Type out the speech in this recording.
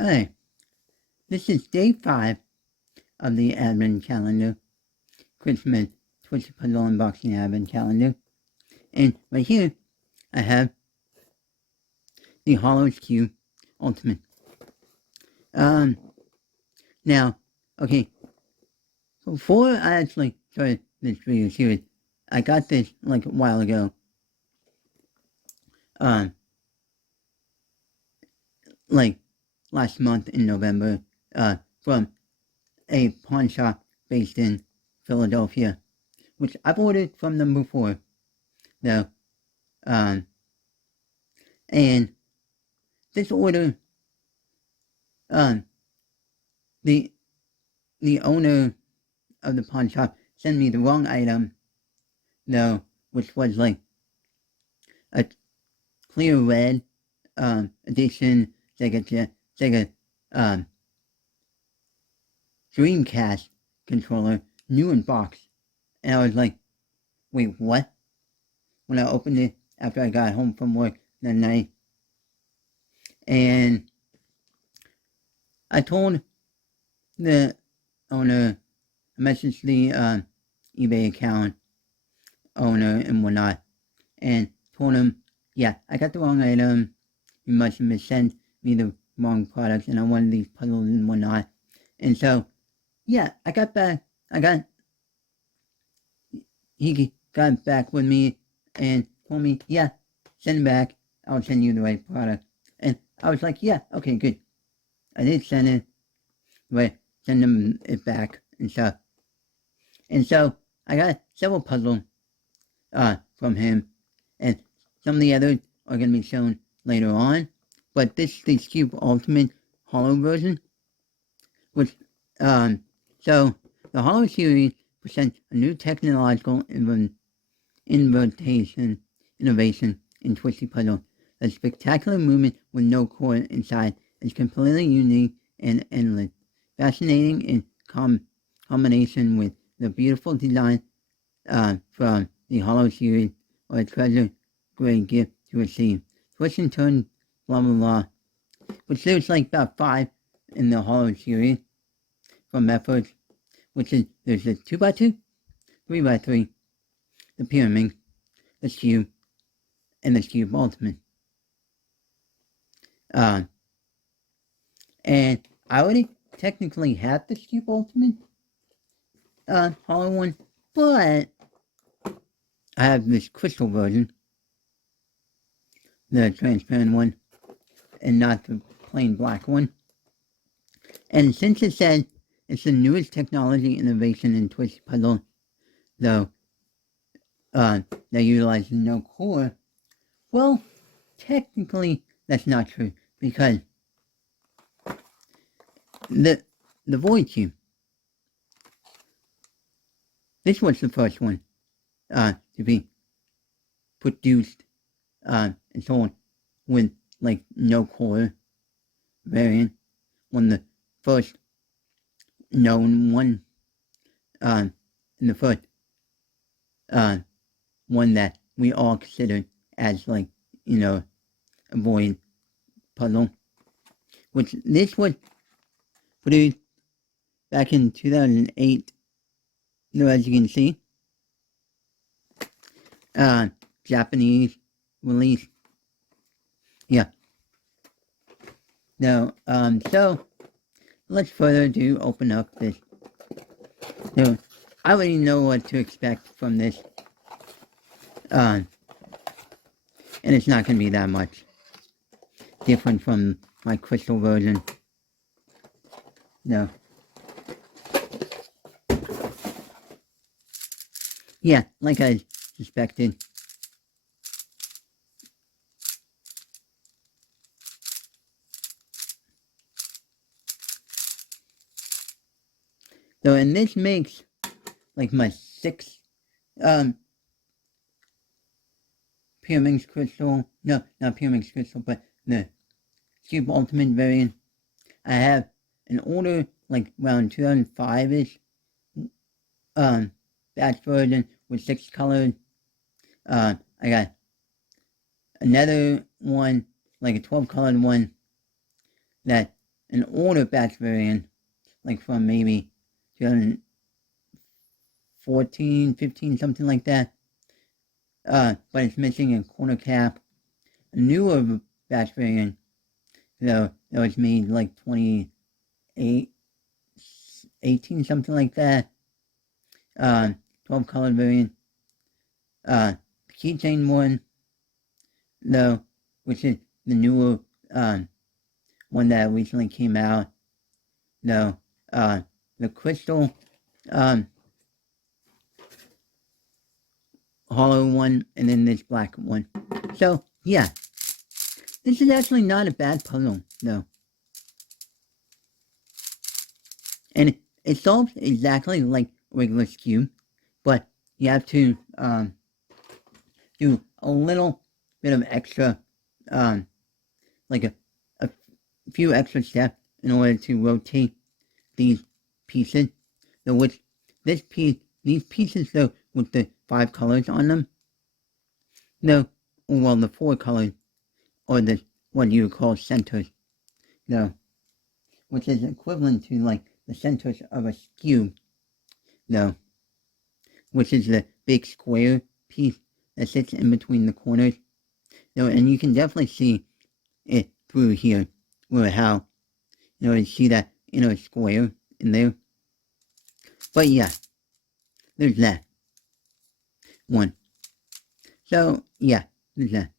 Alright, this is day 5 of the Advent Calendar, Christmas Twisted Puzzle Unboxing Advent Calendar. And right here, I have the Hollows Cube Ultimate. Now, okay, before I actually started this video series, I got this like a while ago. Like last month in November, from a pawn shop based in Philadelphia, which I've ordered from them before, though. And this order, the owner of the pawn shop sent me the wrong item, though, which was like a clear red edition Sega Dreamcast controller, new in box. And I was like, wait, what? When I opened it after I got home from work that night. And I told the owner, I messaged the eBay account owner and whatnot, and told him, yeah, I got the wrong item. You must have sent me the wrong products, and I wanted these puzzles and whatnot. And so, yeah, he got back with me and told me, yeah, send it back. I'll send you the right product. And I was like, yeah, okay, good. I did send it, but send them it back and stuff. And so I got several puzzles from him, and some of the others are going to be shown later on. But this is the Cube Ultimate Hollow version, which so the Hollow series presents a new technological innovation in Twisty Puzzle. A spectacular movement with no core inside is completely unique and endless, fascinating in combination with the beautiful design from the Hollow series, or a treasure great gift to receive. Twist and turn, blah blah blah, which there's like about 5 in the Hollow series from efforts, which is there's a 2x2, 3x3, the pyramid, the cube, and the Cube Ultimate. And I already technically had the Cube Ultimate Hollow one, but I have this crystal version, the transparent one, and not the plain black one. And since it said it's the newest technology innovation in Twist Puzzle, though, that utilizes no core, well, technically that's not true, because the Void Cube, this was the first one to be produced and sold with like no core variant. One of the first known one, and the first one that we all considered as like, you know, a void puzzle. Which this was produced back in 2008. No, as you can see, Japanese release. Yeah. Now, so let's further ado open up this. Now, I already know what to expect from this. And it's not going to be that much different from my crystal version. No. Yeah, like I suspected. So, and this makes like my 6th Pyramid Crystal. No, not Pyramid Crystal, but the Cube Ultimate variant. I have an older, like around 2005-ish, batch version with 6 colors. I got another one, like a 12 colored one, that an older batch variant, like from maybe 2014, 15, something like that. But it's missing a corner cap. A newer batch variant, though, that was made like 28, 18, something like that. 12 color variant. The keychain one, though, which is the newer one that recently came out. No, the crystal hollow one, and then this black one. So yeah, this is actually not a bad puzzle, though. And it solves exactly like regular cube, but you have to do a little bit of extra, like a few extra steps in order to rotate these pieces. So with this piece, these pieces though, with the 5 colors on them, no, well, the 4 colors, or the what you call centers, no, which is equivalent to like the centers of a cube, no, which is the big square piece that sits in between the corners. No, and you can definitely see it through here, where how, you see that inner square in there. But yeah, there's that one. So yeah, there's that.